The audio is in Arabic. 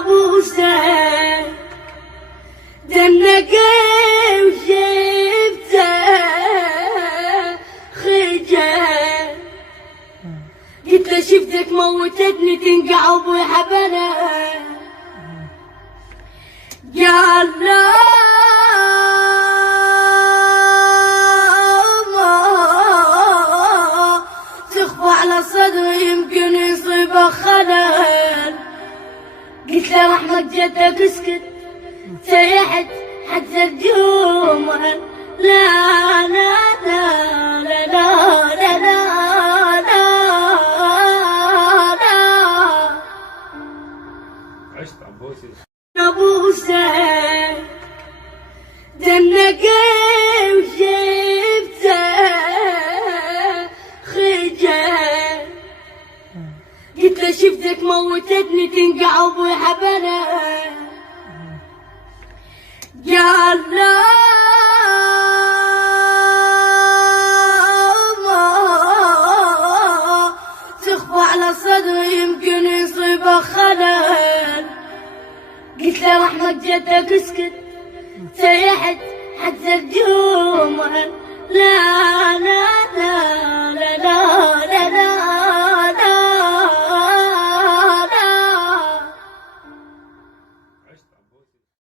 نبوسه دنقي وشفته خجل، قلت له شفتك موتتني تنقع ابوي حبله، قال لا ما تخفى على صدري يمكن يصيبه خلل، قلت له رحمة جدك اسكت سيحت حتى الجمعة، لا لا لا لا لا لا لا لا لا عشت عبوسي نبوسه دنقي وشفته خجل، قلت له شفتك موتتني تنقع ابوي حبله، قال لا ما تخفى على صدري يمكن يصيبه خلل، قلت له رحمة جدك اسكت سيحت حتى الجمعة، لا لا لا